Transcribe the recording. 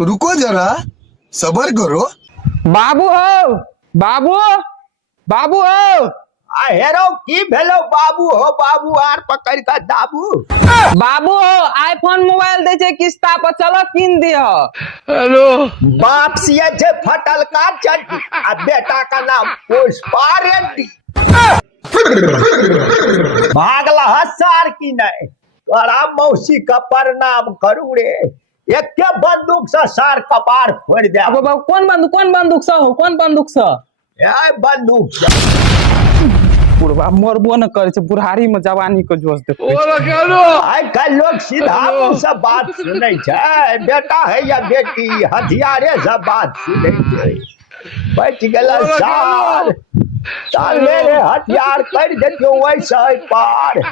रुको जरा, सबर करो। बाबू हो, बाबू, बाबू हो, आ हेरो की भेलो बाबू हो बाबू आर पकड़ का दाबू। बाबू हो, आईफोन मोबाइल दे छे किस्ता पर, चलो किन दियो। बाप सिया जे फटल का चड्डी आ बेटा का नाम पुष्पा रेड्डी। भागला हसार की नहीं तोरा मौसी का प्रणाम करू रे। एक के बंदूक से सार कपार फोड़ दे। अब बाबू कौन बंदूक से हो, कौन बंदूक से? ए बंदूक से बुढ़वा मरबो न करे छे, बुढ़ारी में जवानी को जोश देखो। आइ काल्हि लोग सीधा मुंह से बात सुनै छै, बेटा है या बेटी हथियारे से बात सुनै छै। बच गेला साल साल मेरे हथियार कर देतियो वैसे पार।